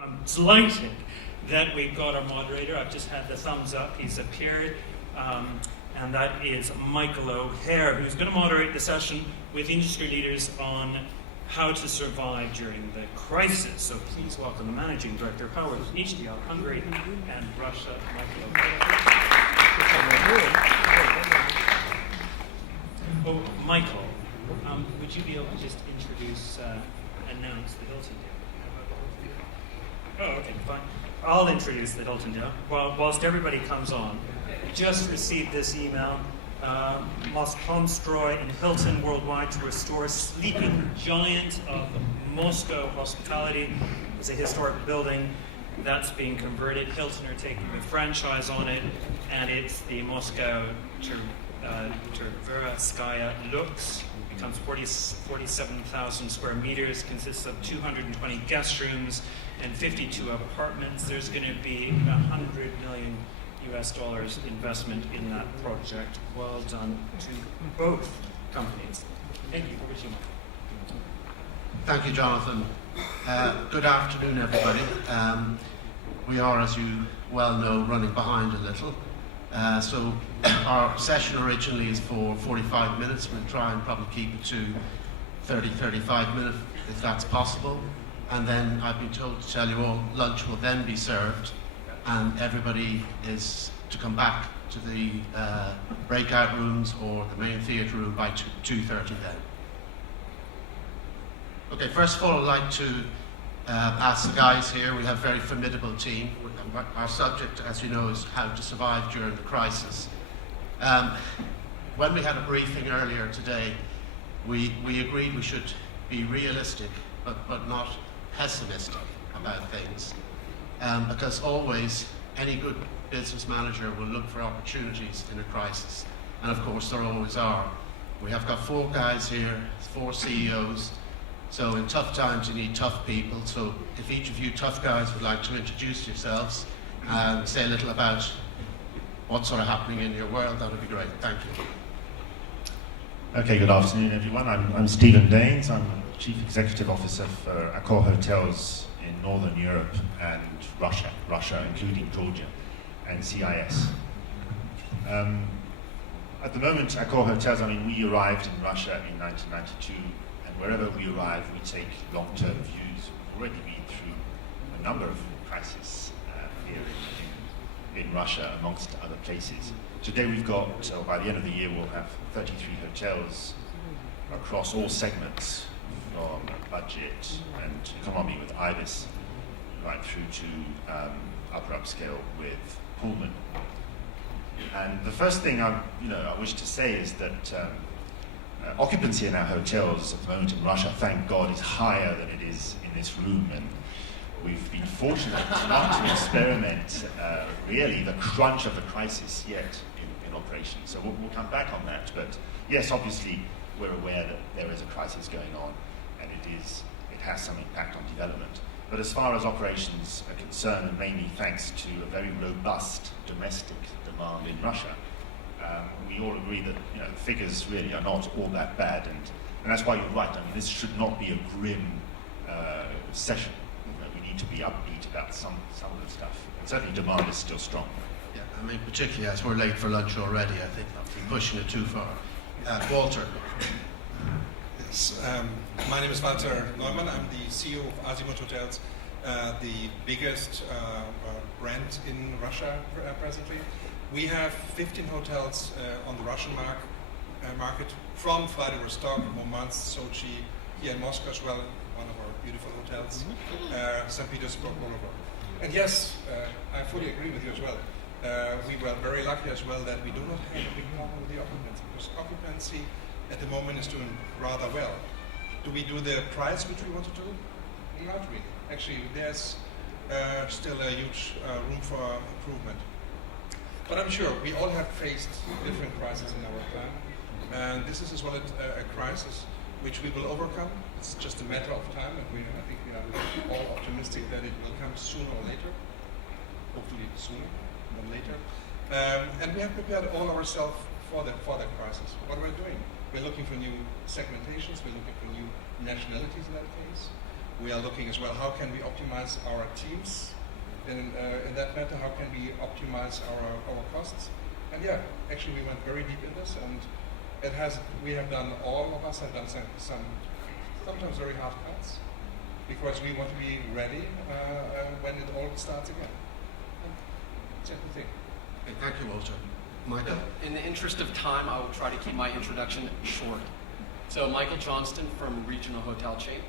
I'm delighted that we've got our moderator. I've just had the thumbs up. He's appeared. And that is Michael O'Hare, who's going to moderate the session with industry leaders on how to survive during the crisis. So please welcome the Managing Director of HDL Hungary and Russia, Michael O'Hare. Oh, Michael, would you be able to just announce the Hilton deal? Oh, okay, fine. I'll introduce the Hilton deal whilst everybody comes on. Just received this email. Moskomstroy in Hilton worldwide to restore sleeping giant of Moscow hospitality. It's a historic building that's being converted. Hilton are taking the franchise on it, and it's the Moscow Tverskaya Lux. It becomes 47,000 square meters, consists of 220 guest rooms and 52 apartments. There's going to be $100 million investment in that project. Well done to both companies. Thank you. Over to you, Michael. Thank you, Jonathan. Good afternoon, everybody. We are, as you well know, running behind a little. So our session originally is for 45 minutes. We'll try and probably keep it to 35 minutes, if that's possible. And then I've been told to tell you all lunch will then be served, and everybody is to come back to the breakout rooms or the main theatre room by 2:30 then. Okay, first of all, I'd like to ask the guys here. We have a very formidable team. Our subject, as you know, is how to survive during the crisis. When we had a briefing earlier today, we agreed we should be realistic, but not pessimistic about things. Because always, any good business manager will look for opportunities in a crisis. And of course, there always are. We have got 4 guys here, 4 CEOs. So in tough times, you need tough people. So if each of you tough guys would like to introduce yourselves and say a little about what's sort of happening in your world, that would be great. Thank you. Okay, good afternoon, everyone. I'm Stephen Daines. I'm Chief Executive Officer for AccorHotels in Northern Europe and Russia, including Georgia, and CIS. At the moment, AccorHotels, we arrived in Russia in 1992, and wherever we arrive, we take long-term views. We've already been through a number of crises here in Russia, amongst other places. Today we've got, by the end of the year, we'll have 33 hotels across all segments, from budget and economy with Ibis, right through to upper upscale with Pullman. And the first thing I wish to say is that occupancy in our hotels at the moment in Russia, thank God, is higher than it is in this room, and we've been fortunate not to experiment really the crunch of the crisis yet in operation. So we'll come back on that, but yes, obviously we're aware that there is a crisis going on, and it has some impact on development. But as far as operations are concerned, and mainly thanks to a very robust domestic demand in Russia, we all agree that the figures really are not all that bad, and that's why you're right. This should not be a grim session. We need to be upbeat about some of the stuff. And certainly demand is still strong. Yeah, particularly as we're late for lunch already, I think I'm pushing it too far. Walter. Yes, my name is Walter Neumann. I'm the CEO of Azimut Hotels, the biggest brand in Russia presently. We have 15 hotels on the Russian market, from Vladivostok, Murmansk, Sochi, here in Moscow as well, one of our beautiful hotels, St. Petersburg, all over. And yes, I fully agree with you as well. We were very lucky as well that we do not have a big problem with the occupancy, because occupancy at the moment is doing rather well. Do we do the price which we want to do? Not really. Actually, there's still a huge room for improvement. But I'm sure we all have faced different crises in our time, and this is as well a crisis which we will overcome. It's just a matter of time, and I think we are all optimistic that it will come sooner or later. Hopefully sooner than later. And we have prepared all ourselves for that crisis. What are we doing? We're looking for new segmentations. We're looking for new nationalities in that case. We are looking as well, how can we optimize our teams in that matter? How can we optimize our costs? And yeah, actually we went very deep in this, and all of us have done some sometimes very hard cuts, because we want to be ready when it all starts again. That's everything. Okay, thank you, Walter. Michael? In the interest of time, I will try to keep my introduction short. So, Michael Johnston from Regional Hotel Chain.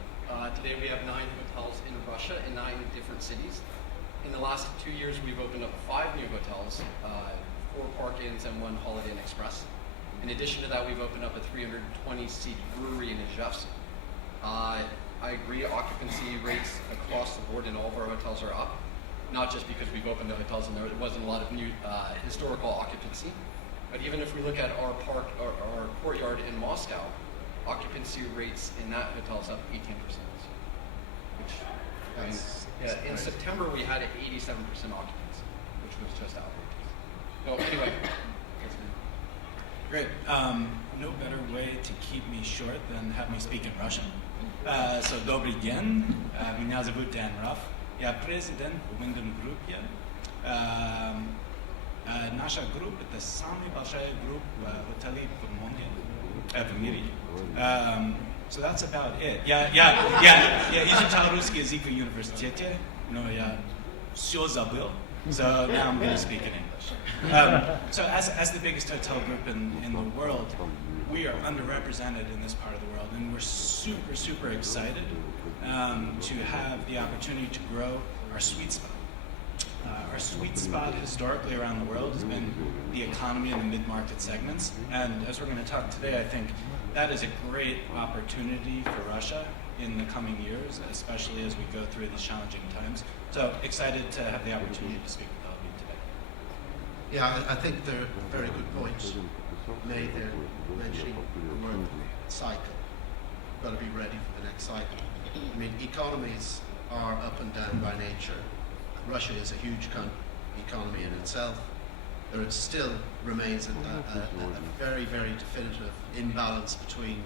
Today we have 9 hotels in Russia in 9 different cities. In the last 2 years, we've opened up 5 new hotels, 4 Park Inns and 1 Holiday Inn Express. In addition to that, we've opened up a 320-seat brewery in Izhevsk. I agree, occupancy rates across the board in all of our hotels are up. Not just because we've opened the hotels and there wasn't a lot of new historical occupancy, but even if we look at our courtyard in Moscow, occupancy rates in that hotel is up 18%. Which, in September we had 87% occupancy, which was just outrageous. So anyway, that's me. Great. No better way to keep me short than have me speak in Russian. So, добрый день. Меня зовут Ruff. Я президент Wyndham Group. Наша группа – это самая большая группа отелей в мире. So that's about it. Я изучал русский язык в университете, но я все забыл. So now I'm going to speak in English. So as the biggest hotel group in the world, we are underrepresented in this part of the world, and we're super, super excited to have the opportunity to grow our sweet spot. Our sweet spot historically around the world has been the economy and the mid-market segments, and as we're going to talk today, I think that is a great opportunity for Russia in the coming years, especially as we go through these challenging times. So excited to have the opportunity to speak with all of you today. Yeah, I think they're very good points made there, mentioning the word cycle. Got to be ready for the next cycle. I mean, economies are up and down by nature. Russia is a huge economy in itself. There still remains a very, very definitive imbalance between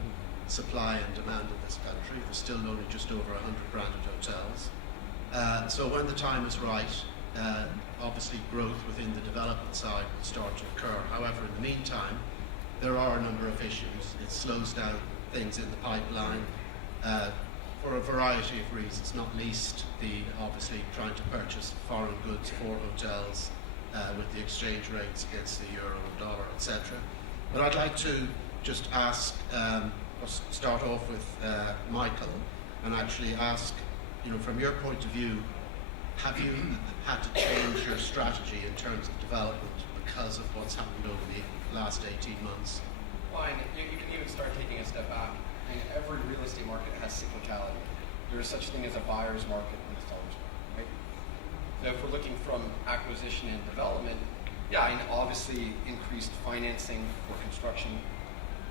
supply and demand in this country. There's still only just over 100 branded hotels. So when the time is right, obviously growth within the development side will start to occur. However, in the meantime, there are a number of issues. It slows down things in the pipeline for a variety of reasons, not least the obviously trying to purchase foreign goods for hotels with the exchange rates against the euro and dollar, etc. But I'd like to just ask, start off with Michael, and actually ask, from your point of view, have you had to change your strategy in terms of development because of what's happened over the last 18 months? Fine. You can even start taking a step back. I mean, every real estate market has cyclicality. There is such thing as a buyer's market and a seller's market, right? So if we're looking from acquisition and development, and obviously increased financing for construction,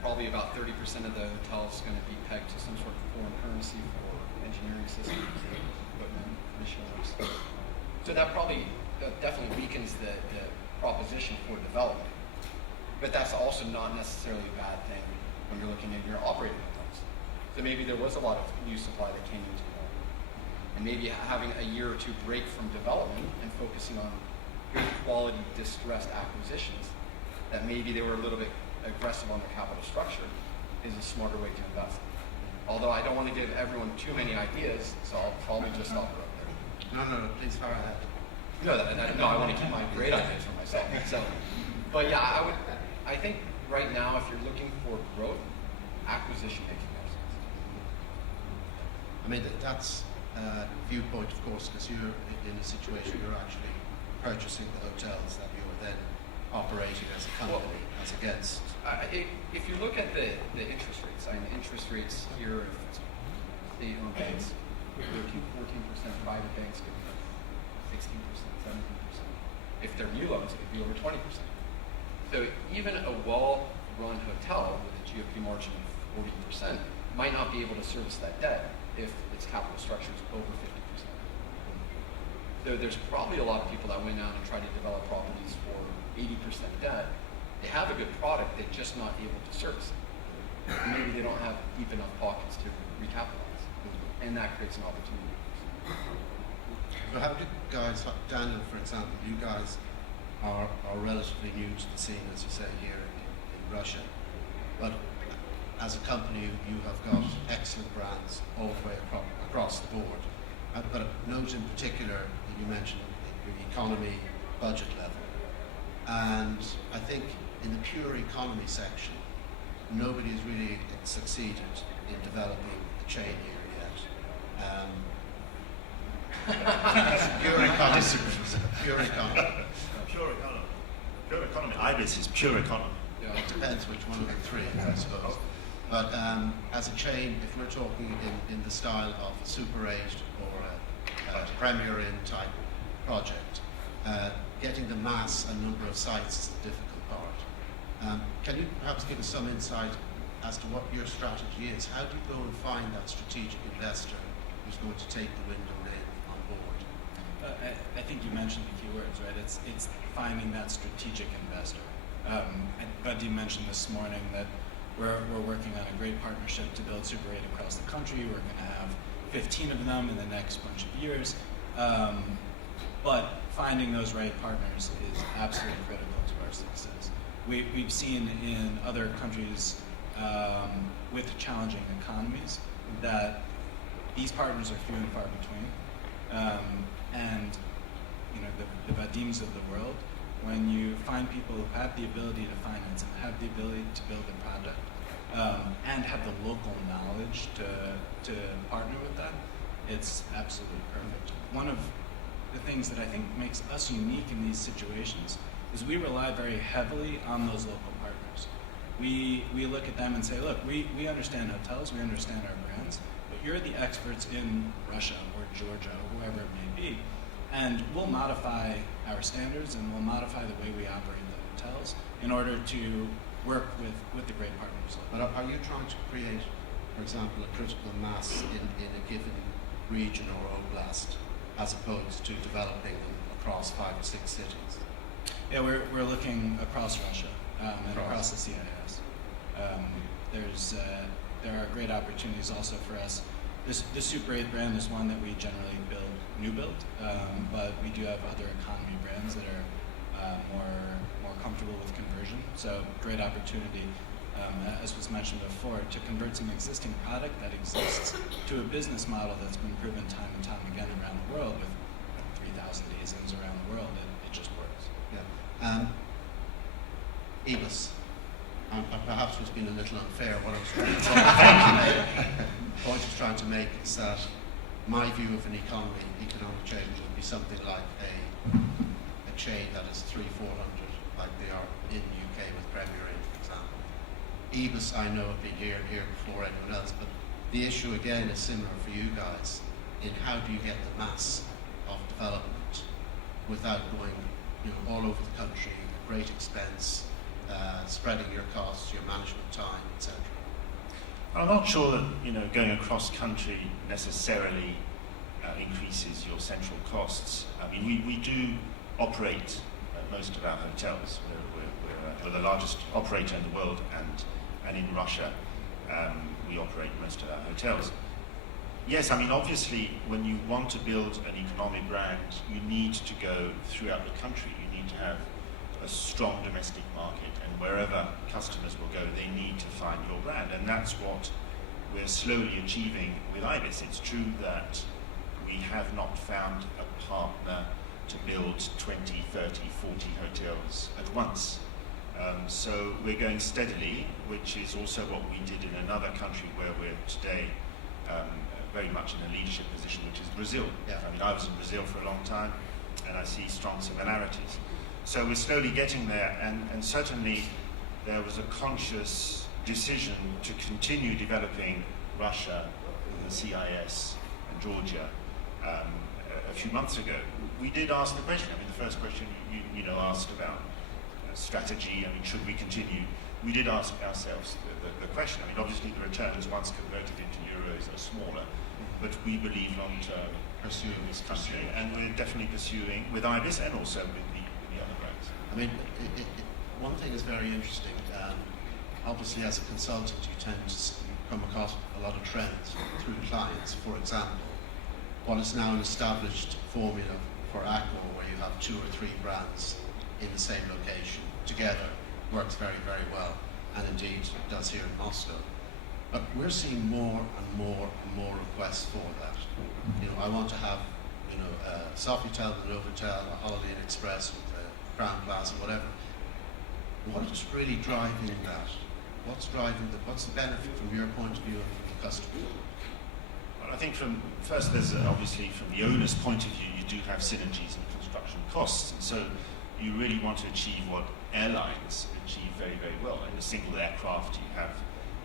probably about 30% of the hotel is going to be pegged to some sort of foreign currency for engineering systems, equipment, machineries. So that probably definitely weakens the proposition for development. But that's also not necessarily a bad thing when you're looking at your operating hotels. So maybe there was a lot of new supply that came into the market. And maybe having a year or two break from development and focusing on good quality distressed acquisitions, that maybe they were a little bit aggressive on their capital structure, is a smarter way to invest. Although I don't want to give everyone too many ideas, so I'll probably just stop right there. No, please fire ahead. No, I want to keep my great ideas for myself. So, but yeah, I think right now, if you're looking for growth, acquisition makes more sense. I mean, that's a viewpoint, of course, because you're in a situation you're actually purchasing the hotels that you're then operating as a company, as against. If you look at the interest rates, I mean, interest rates here, if it's state-owned banks, 13, 14%, private banks could be 16%, 17%. If they're new loans, it could be over 20%. So even a well-run hotel with a GOP margin of 40% might not be able to service that debt if its capital structure is over 50%. So there's probably a lot of people that went out and tried to develop properties for 80% debt. They have a good product, they're just not able to service it. Maybe they don't have deep enough pockets to recapitalize. and that creates an opportunity. So how do you guys, Daniel, for example, you guys are relatively new to the scene, as you say, here in Russia. But as a company, you have got excellent brands all the way across the board. But a note in particular that you mentioned, your economy budget level. And I think in the pure economy section, nobody has really succeeded in developing a chain here yet. Pure economy. Pure economy. Pure economy. Pure economy. Ibis is pure economy. Yeah, it depends which one of the three, I suppose. But as a chain, if we're talking in the style of a Super 8 or a Premier Inn type project, getting the mass and number of sites is the difficult part. Can you perhaps give us some insight as to what your strategy is? How do you go and find that strategic investor who's going to take the Wyndham name on board? I think you mentioned the key words, right? It's finding that strategic investor. Buddy mentioned this morning that we're working on a great partnership to build Super 8 across the country. We're going to have 15 of them in the next bunch of years. But finding those right partners is absolutely critical to our success. We've seen in other countries with challenging economies that these partners are few and far between. And the Vadims of the world, when you find people who have the ability to finance and have the ability to build a product and have the local knowledge to partner with that, it's absolutely perfect. One of the things that I think makes us unique in these situations is we rely very heavily on those local partners. We look at them and say, look, we understand hotels, we understand our brands, but you're the experts in Russia or Georgia or whoever it may be, and we'll modify our standards and we'll modify the way we operate the hotels in order to work with the great partners. But are you trying to create, for example, a critical mass in a given region or oblast, as opposed to developing them across 5 or 6 cities? Yeah, we're looking across Russia and across the CIS. There are great opportunities also for us. The Super 8 brand is one that we generally build new build, but we do have other economy brands that are more comfortable with conversion. So great opportunity, as was mentioned before, to convert some existing product that exists to a business model that's been proven time and time again around the world with 3,000 Daines around the world. It just works. Yeah. Ibis. Perhaps was being a little unfair. What I was trying to make is that my view of an economic chain would be something like a chain that is 300-400, like they are in the UK with Premier Inn, for example. Ibis, I know, have been here before anyone else, but the issue again is similar for you guys in how do you get the mass of development without going all over the country, great expense, spreading your costs, your management time, etc. I'm not sure that going across country necessarily increases your central costs. I mean, we do operate most of our hotels. We're the largest operator in the world, and in Russia we operate most of our hotels. Yes, I mean, obviously, when you want to build an economic brand, you need to go throughout the country. You need to have a strong domestic market, and wherever customers will go, they need to find your brand, and that's what we're slowly achieving with Ibis. It's true that we have not found a partner to build 20, 30, 40 hotels at once. So we're going steadily, which is also what we did in another country where we're today very much in a leadership position, which is Brazil. Yeah. I mean, I was in Brazil for a long time, and I see strong similarities. So we're slowly getting there, and certainly there was a conscious decision to continue developing Russia, the CIS, and Georgia a few months ago. We did ask the question. I mean, the first question you asked about strategy. I mean, should we continue? We did ask ourselves the question. I mean, obviously the returns once converted into euros are smaller, but we believe long term pursuing this country, and we're definitely pursuing with Ibis and also with the other brands. I mean, one thing is very interesting. Obviously, as a consultant, you tend to come across a lot of trends through clients. For example, what is now an established formula for Accor, where you have 2 or 3 brands in the same location together, works very, very well, and indeed does here in Moscow. But we're seeing more and more and more requests for that. You know, I want to have, you know, a Sofitel, a Novotel, a Holiday Inn Express with a Crown Plaza, whatever. What is really driving that? What's the benefit from your point of view and from the customer? Well, I think first there's obviously from the owner's point of view, you do have synergies in construction costs, and so you really want to achieve what airlines achieve very, very well. In a single aircraft, you have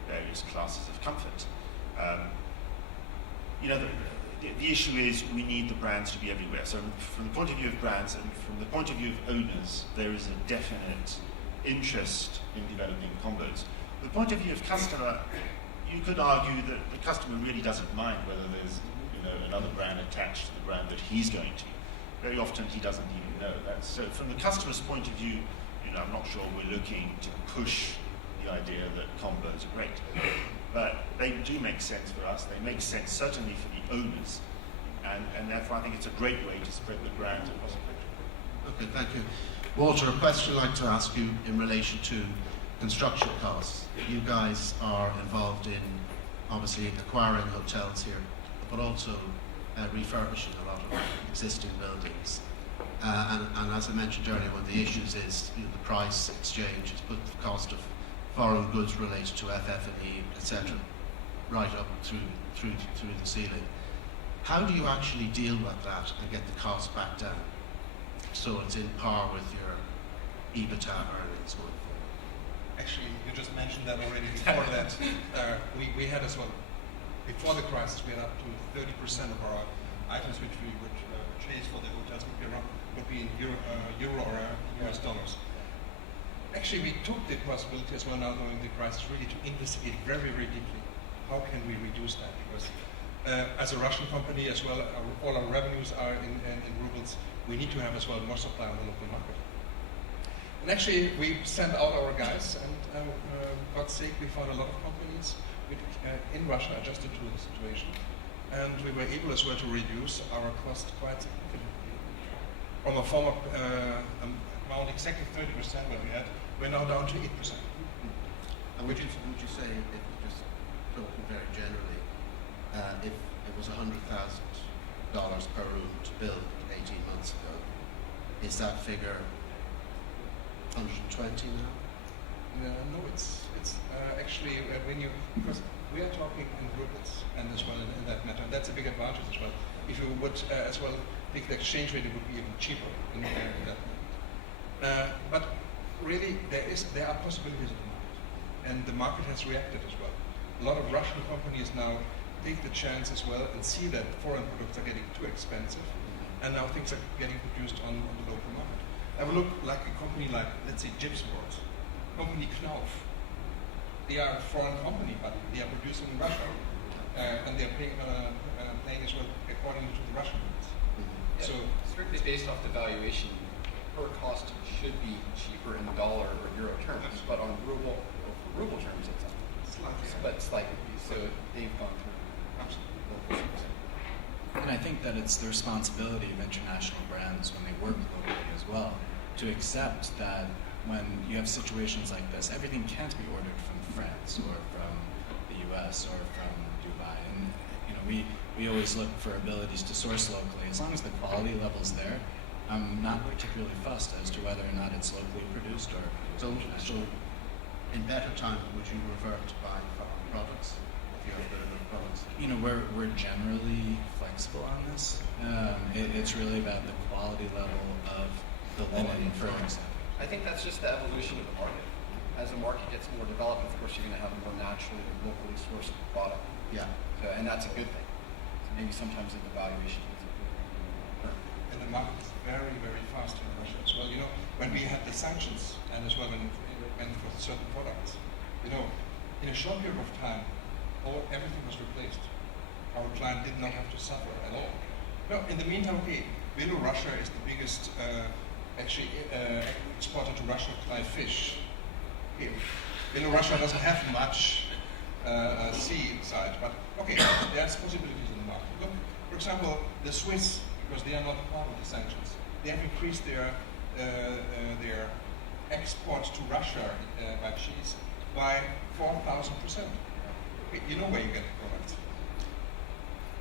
various classes of comfort. You know, the issue is we need the brands to be everywhere. So from the point of view of brands and from the point of view of owners, there is a definite interest in developing combos. From the point of view of customer, you could argue that the customer really doesn't mind whether there's, you know, another brand attached to the brand that he's going to. Very often he doesn't even know that. So from the customer's point of view, you know, I'm not sure we're looking to push the idea that combos are great. But they do make sense for us. They make sense certainly for the owners. And therefore I think it's a great way to spread the brand across the country. Okay, thank you. Walter, a question I'd like to ask you in relation to construction costs. You guys are involved in obviously acquiring hotels here, but also refurbishing a lot of existing buildings. And as I mentioned earlier, one of the issues is, you know, the price exchange has put the cost of foreign goods related to FF&E, etc., right up through the ceiling. How do you actually deal with that and get the cost back down so it's in par with your EBITDA earnings going forward? Actually, you just mentioned that already before that. We had as well, before the crisis, we had up to 30% of our items which we would purchase for the hotels would be in euro or US dollars. Actually, we took the possibility as well now during the crisis really to investigate very, very deeply. How can we reduce that? Because as a Russian company as well, all our revenues are in rubles. We need to have as well more supply on the local market. And actually, we sent out our guys, and God's sake, we found a lot of companies which, in Russia adjusted to the situation, and we were able as well to reduce our cost quite significantly. From a former amount exactly 30% what we had, we're now down to 8%. And would you say, if just talking very generally, if it was $100,000 per room to build 18 months ago, is that figure 120 now? No, it's actually when you, because we are talking in rubles and as well in that matter, and that's a big advantage as well. If you would as well think the exchange rate, it would be even cheaper in that. But really, there are possibilities in the market, and the market has reacted as well. A lot of Russian companies now take the chance as well and see that foreign products are getting too expensive, and now things are getting produced on the local market. Have a look like a company like, let's say, Gypsum Boards, company Knauf. They are a foreign company, but they are producing in Russia, and they are paying as well according to the Russian rules. Yeah, so strictly based off the valuation, per cost should be cheaper in dollar or euro terms, but on ruble or for ruble terms, it's slightly. But slightly. So they've gone through. Absolutely. And I think that it's the responsibility of international brands when they work locally as well to accept that when you have situations like this, everything can't be ordered from France or from the US or from Dubai. And you know, we always look for abilities to source locally. As long as the quality level's there, I'm not particularly fussed as to whether or not it's locally produced or So in better times, would you revert to buying foreign products if you have good enough products? You know, we're generally flexible on this. It's really about the quality level of the linen, for example. I think that's just the evolution of the market. As the market gets more developed, of course, you're going to have a more naturally, locally sourced product. Yeah. So, and that's a good thing. So maybe sometimes in the valuation, it's a good thing. And the market is very, very fast in Russia as well. You know, when we had the sanctions, and as well when for certain products, you know, in a short period of time, everything was replaced. Our client did not have to suffer at all. No, in the meantime, okay, we know Russia is the biggest exporter to Russia of live fish. Okay. We know Russia doesn't have much sea side. But okay, there's possibilities in the market. Look, for example, the Swiss, because they are not part of the sanctions, they have increased their export to Russia by cheese by 4,000%. Okay, you know where you get the product.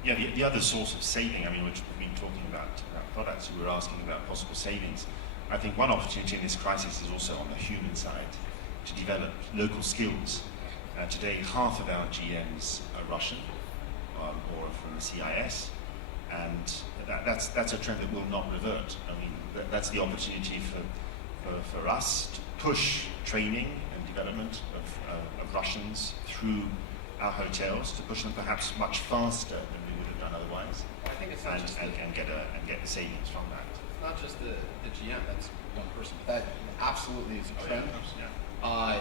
Yeah, the other source of saving, I mean, which we've been talking about products, we were asking about possible savings. I think one opportunity in this crisis is also on the human side to develop local skills. Today, half of our GMs are Russian or from the CIS, and that's a trend that will not revert. I mean, that's the opportunity for us to push training and development of Russians through our hotels, to push them perhaps much faster than we would have done otherwise, I think it's not just and get the savings from that. it's not just the GM, that's one person, but that absolutely is a trend. Yeah.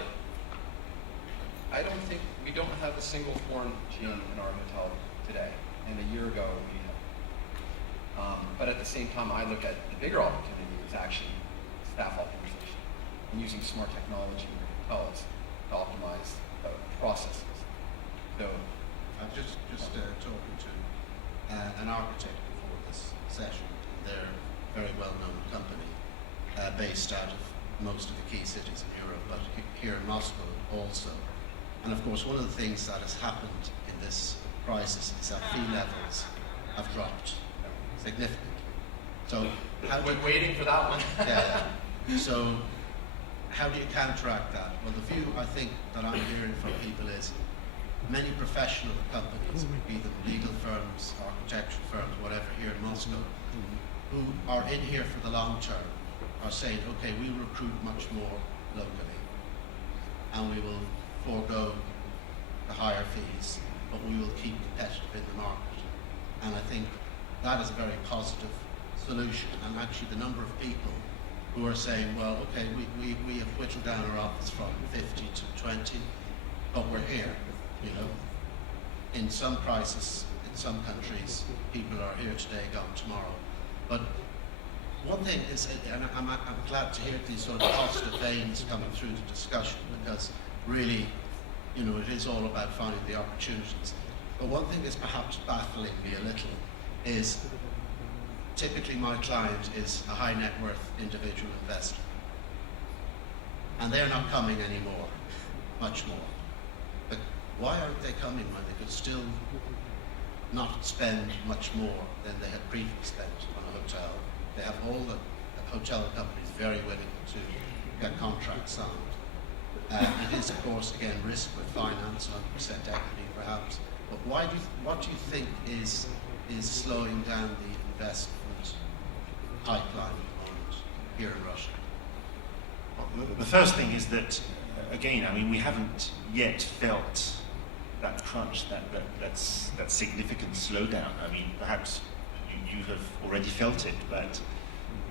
I don't think, we don't have a single foreign GM in our hotel today, and a year ago we had. But at the same time, I look at the bigger opportunity is actually staff optimization and using smart technology in your hotels to optimize processes. So, I'm just talking to an architect before this session. They're a very well-known company based out of most of the key cities in Europe, but here in Moscow also. And of course, one of the things that has happened in this crisis is that fee levels have dropped significantly. So, we're waiting for that one. yeah. So, how do you counteract that? Well, the view I think that I'm hearing from people is many professional companies, be them legal firms, architectural firms, whatever, here in Moscow, who are in here for the long term, are saying, okay, we will recruit much more locally, and we will forego the higher fees, but we will keep competitive in the market. And I think that is a very positive solution. And actually the number of people who are saying, well, okay, we have whittled down our office from 50 to 20, but we're here, you know. In some crises, in some countries, people are here today, gone tomorrow. But one thing is, and I'm glad to hear these sort of positive veins coming through the discussion, because really, you know, it is all about finding the opportunities. But one thing that's perhaps baffling me a little is typically my client is a high net worth individual investor. And they're not coming anymore, much more. But why aren't they coming when they could still not spend much more than they had previously spent on a hotel? They have all the hotel companies very willing to get contracts signed. It is, of course, again, risk with finance, 100% equity perhaps. But what do you think is slowing down the investment pipeline at the moment here in Russia? Well, the first thing is that, again, I mean, we haven't yet felt that crunch, that significant slowdown. I mean, perhaps you have already felt it, but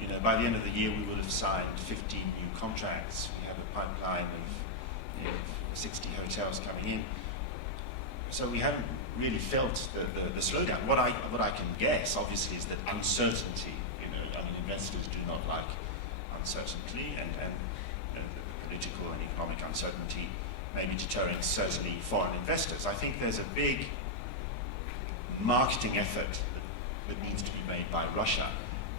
you know, by the end of the year, we will have signed 15 new contracts. We have a pipeline of 60 hotels coming in. So we haven't really felt the slowdown. What I can guess, obviously, is that uncertainty. You know, I mean, investors do not like uncertainty, and political and economic uncertainty may be deterring certainly foreign investors. I think there's a big marketing effort that needs to be made by Russia,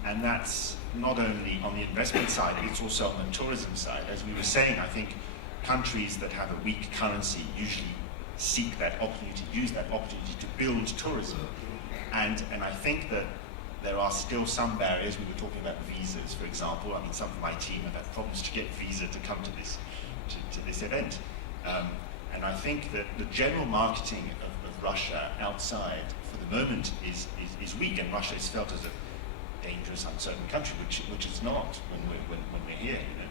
and that's not only on the investment side, it's also on the tourism side. As we were saying, I think countries that have a weak currency usually seek that opportunity, use that opportunity to build tourism. And I think that there are still some barriers. We were talking about visas, for example. I mean, some of my team have had problems to get visa to come to this event. And I think that the general marketing of Russia outside, for the moment, is weak, and Russia is felt as a dangerous, uncertain country, which it's not when we're here. You know.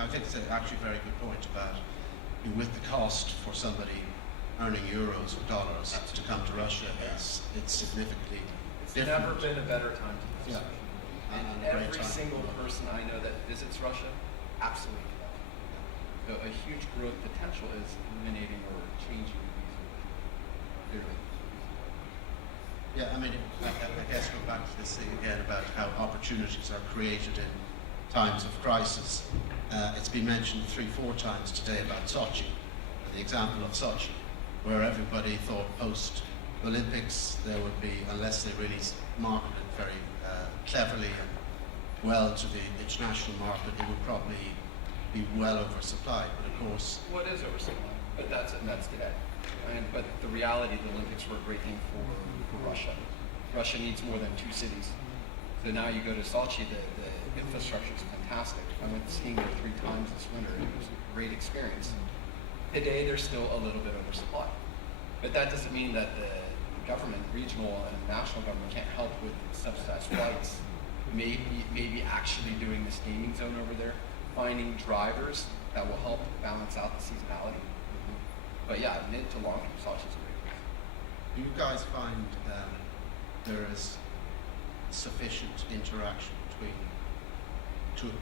I think it's actually a very good point about with the cost for somebody earning euros or dollars to come to Russia, it's significantly different. Never been a better time to visit. Yeah. And every single person I know that visits Russia, absolutely love it. So a huge growth potential is eliminating or changing the visa. Clearly. Yeah, I mean, I guess go back to this thing again about how opportunities are created in times of crisis. It's been mentioned 3-4 times today about Sochi, and the example of Sochi. where everybody thought post-Olympics there would be, unless they really marketed very cleverly and well to the international market, it would probably be well oversupplied. But of course, What is oversupply? But that's today. But the reality, the Olympics were a great thing for Russia. Russia needs more than 2 cities. So now you go to Sochi, the infrastructure is fantastic. I went skiing there 3 times this winter, and it was a great experience. Today, there's still a little bit oversupply. But that doesn't mean that the government, regional and national government, can't help with subsidized flights. Maybe actually doing this gaming zone over there, finding drivers that will help balance out the seasonality. But yeah, mid to long term, Sochi's a great place. do you guys find there is sufficient interaction between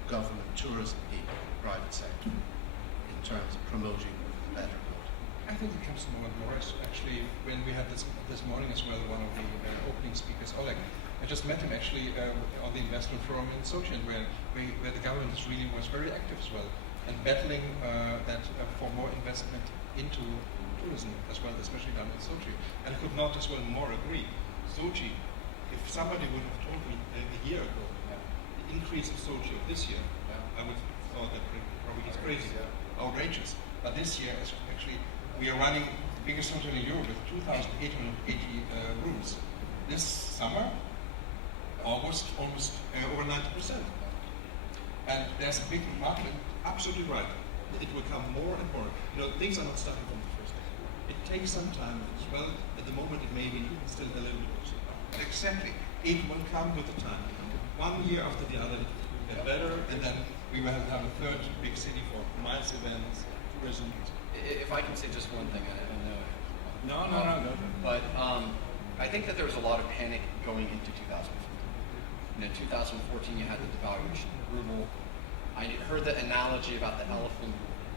government, tourism people, private sector, in terms of promoting better health? I think it comes more and more. Actually, when we had this morning as well, one of the opening speakers, Oleg, I just met him actually on the investment forum in Sochi, where the government really was very active as well, and battling for more investment into tourism as well, especially down in Sochi. And I could not as well more agree. Sochi, if somebody would have told me a year ago, the increase of Sochi of this year, I would have thought that probably is crazy, outrageous. But this year, actually, we are running the biggest hotel in Europe with 2,880 rooms. This summer, August, almost over 90%. And there's a big market, absolutely right. It will come more and more. Things are not starting from the first day. It takes some time as well. At the moment, it may be still a little bit also. But exactly, it will come with the time. 1 year after the other, it will get better, and then we will have a third big city for MICE events, tourism. If I can say just one thing, I know. No. But I think that there was a lot of panic going into 2015. In 2014, you had the devaluation of the ruble. I heard the analogy about the elephant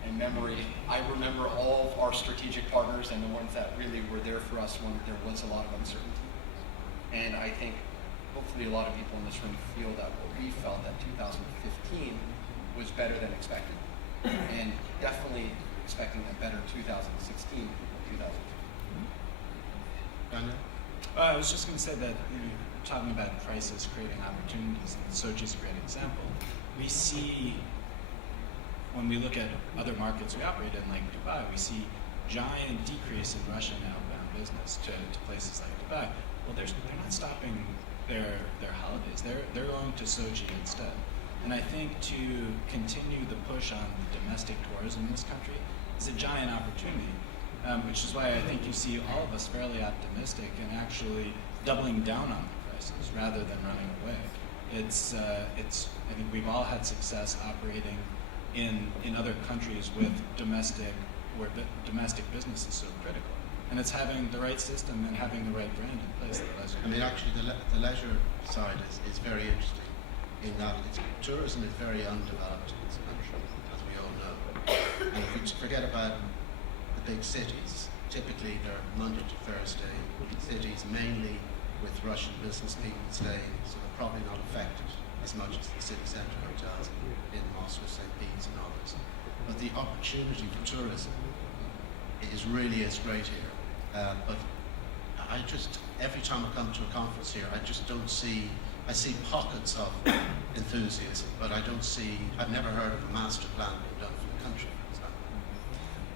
in memory. I remember all of our strategic partners and the ones that really were there for us when there was a lot of uncertainty. And I think hopefully a lot of people in this room feel that what we felt that 2015 was better than expected. And definitely expecting a better 2016 than 2015. Daniel? I was just going to say that talking about crisis creating opportunities, and Sochi is a great example. We see, when we look at other markets we operate in, like Dubai, we see giant decrease in Russian outbound business to places like Dubai. Well, they're not stopping their holidays. They're going to Sochi instead. And I think to continue the push on domestic tourism in this country is a giant opportunity, which is why I think you see all of us fairly optimistic and actually doubling down on the crisis rather than running away. I think we've all had success operating in other countries with where domestic business is so critical. And it's having the right system and having the right brand in place that allows you to I mean, actually, the leisure side is very interesting in that tourism is very undeveloped in this country, as we all know. And if we forget about the big cities, typically they're Monday to Thursday cities, mainly with Russian business people staying, so they're probably not affected as much as the city centre hotels in Moscow, St. Pete's and others. But the opportunity for tourism really is great here. But I just, every time I come to a conference here, I just don't see, I see pockets of enthusiasm, but I've never heard of a master plan being done for the country.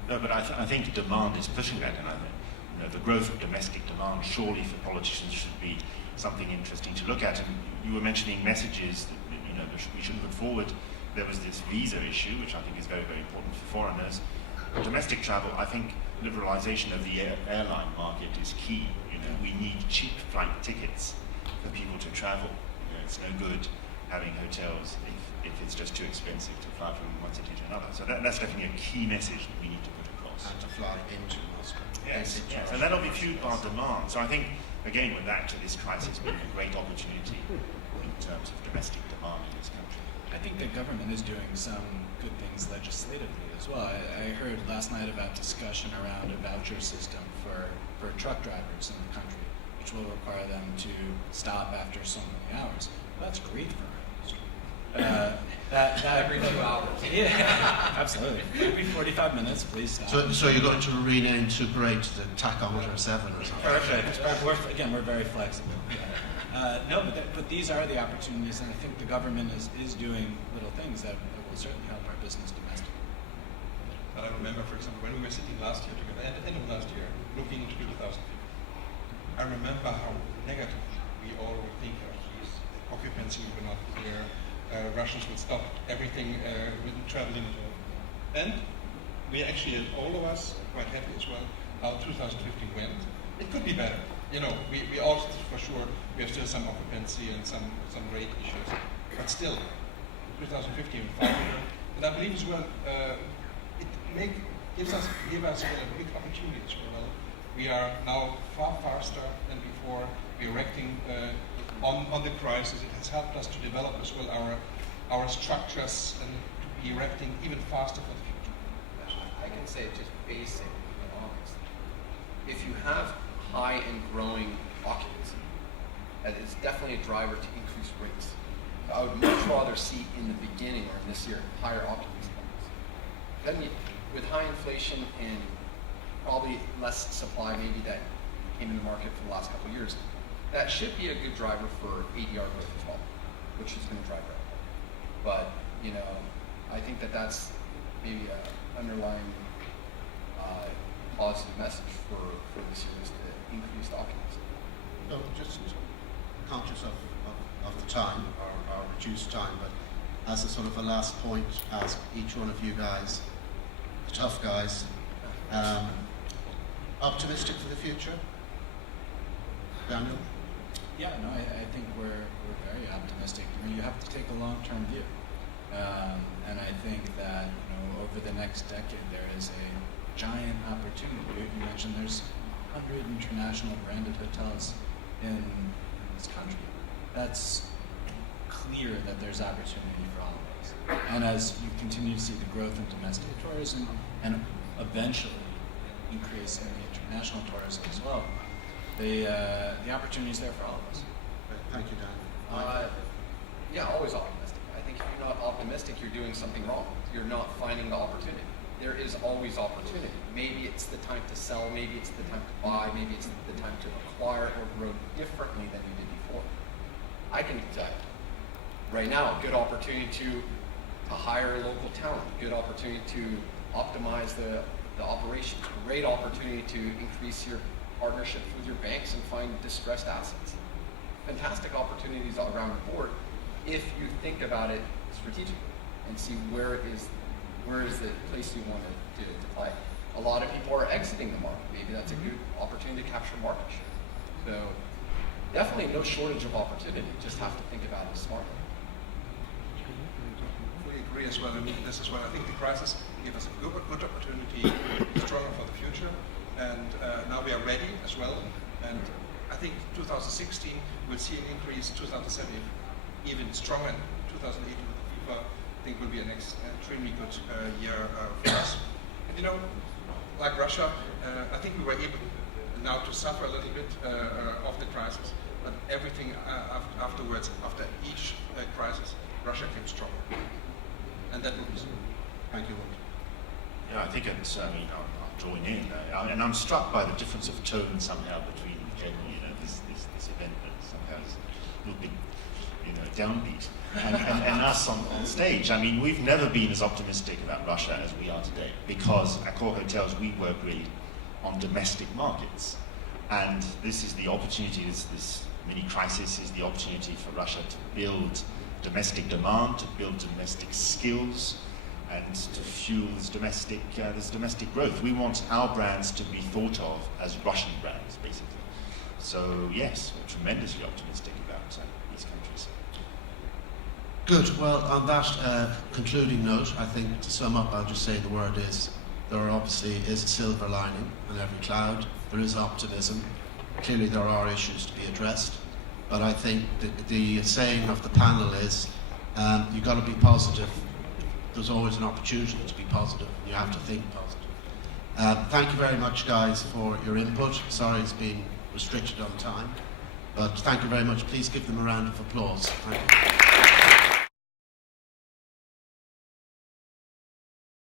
No, but I think demand is pushing that, and I think the growth of domestic demand surely for politicians should be something interesting to look at. And you were mentioning messages that we should put forward. There was this visa issue, which I think is very, very important for foreigners. Domestic travel, I think liberalisation of the airline market is key. We need cheap flight tickets for people to travel. It's no good having hotels if it's just too expensive to fly from one city to another. So that's definitely a key message that we need to put across. And to fly into Moscow. Yes, and that'll be fueled by demand. So I think, again, we're back to this crisis being a great opportunity in terms of domestic demand in this country. I think the government is doing some good things legislatively as well. I heard last night about discussion around a voucher system for truck drivers in the country, which will require them to stop after so many hours. Well, that's great for our industry. Every 2 hours. Yeah, absolutely. Every 45 minutes, please stop. So you're going to rename Super 8 to the Tachometer 7 or something? Perfect. Again, we're very flexible. No, but these are the opportunities, and I think the government is doing little things that will certainly help our business domestically. But I remember, for example, when we were sitting last year together, at the end of last year, looking into 2050, I remember how negative we all were thinking of these. Occupancy will not be there, Russians will stop everything with traveling. And we actually, all of us, quite happy as well, how 2015 went. It could be better. You know, we all, for sure, we have still some occupancy and some rate issues. But still, 2015 we found it. And I believe as well, it gives us a big opportunity as well. We are now far faster than before. We're reacting on the crisis. It has helped us to develop as well our structures and to be reacting even faster for the future. I can say just basic economics. If you have high and growing occupancy, that is definitely a driver to increase rates. So I would much rather see in the beginning or in this year higher occupancy levels. Then with high inflation and probably less supply maybe that came in the market for the last couple of years, that should be a good driver for ADR growth as well, which is going to drive revenue. But, you know, I think that's maybe an underlying positive message for this year is to increase the occupancy. No, just conscious of the time, or reduced time, but as a sort of a last point, ask each one of you guys, the tough guys, optimistic for the future? Daniel? Yeah, no, I think we're very optimistic. I mean, you have to take a long-term view, and I think that over the next decade there is a giant opportunity. You mentioned there's 100 international branded hotels in this country. That's clear that there's opportunity for all of us. And as you continue to see the growth in domestic tourism and eventually increase in the international tourism as well, the opportunity is there for all of us. Thank you, Dan. Yeah, always optimistic. I think if you're not optimistic, you're doing something wrong. You're not finding the opportunity. There is always opportunity. Maybe it's the time to sell, maybe it's the time to buy, maybe it's the time to acquire or grow differently than you did before. I can tell you, right now, good opportunity to hire local talent, good opportunity to optimize the operations, great opportunity to increase your partnerships with your banks and find distressed assets. Fantastic opportunities all around the board if you think about it strategically and see where is the place you want to play. A lot of people are exiting the market. Maybe that's a good opportunity to capture market share. So definitely no shortage of opportunity. Just have to think about it smartly. Fully agree as well. I mean, this is why I think the crisis gave us a good opportunity, stronger for the future. And now we are ready as well. And I think 2016 we'll see an increase. 2017 even stronger. 2018 with the FIFA, I think will be an extremely good year for us. And like Russia, I think we were able now to suffer a little bit of the crisis, but everything afterwards, after each crisis, Russia came stronger, and that will be so. Thank you. Yeah, I think it's, I'll join in, and I'm struck by the difference of tone somehow between this event that somehow is a little bit, downbeat, and us on stage. I mean, we've never been as optimistic about Russia as we are today, because at AccorHotels we work really on domestic markets, and this is the opportunity. This mini crisis is the opportunity for Russia to build domestic demand, to build domestic skills, and to fuel this domestic growth. We want our brands to be thought of as Russian brands, basically. So yes, we're tremendously optimistic about these countries. Good. Well, on that concluding note, I think to sum up, I'll just say the word is, there obviously is a silver lining on every cloud. There is optimism. Clearly there are issues to be addressed, but I think the saying of the panel is, you've got to be positive. There's always an opportunity to be positive. You have to think positive. Thank you very much, guys, for your input. Sorry it's been restricted on time, but thank you very much. Please give them a round of applause. Thank you.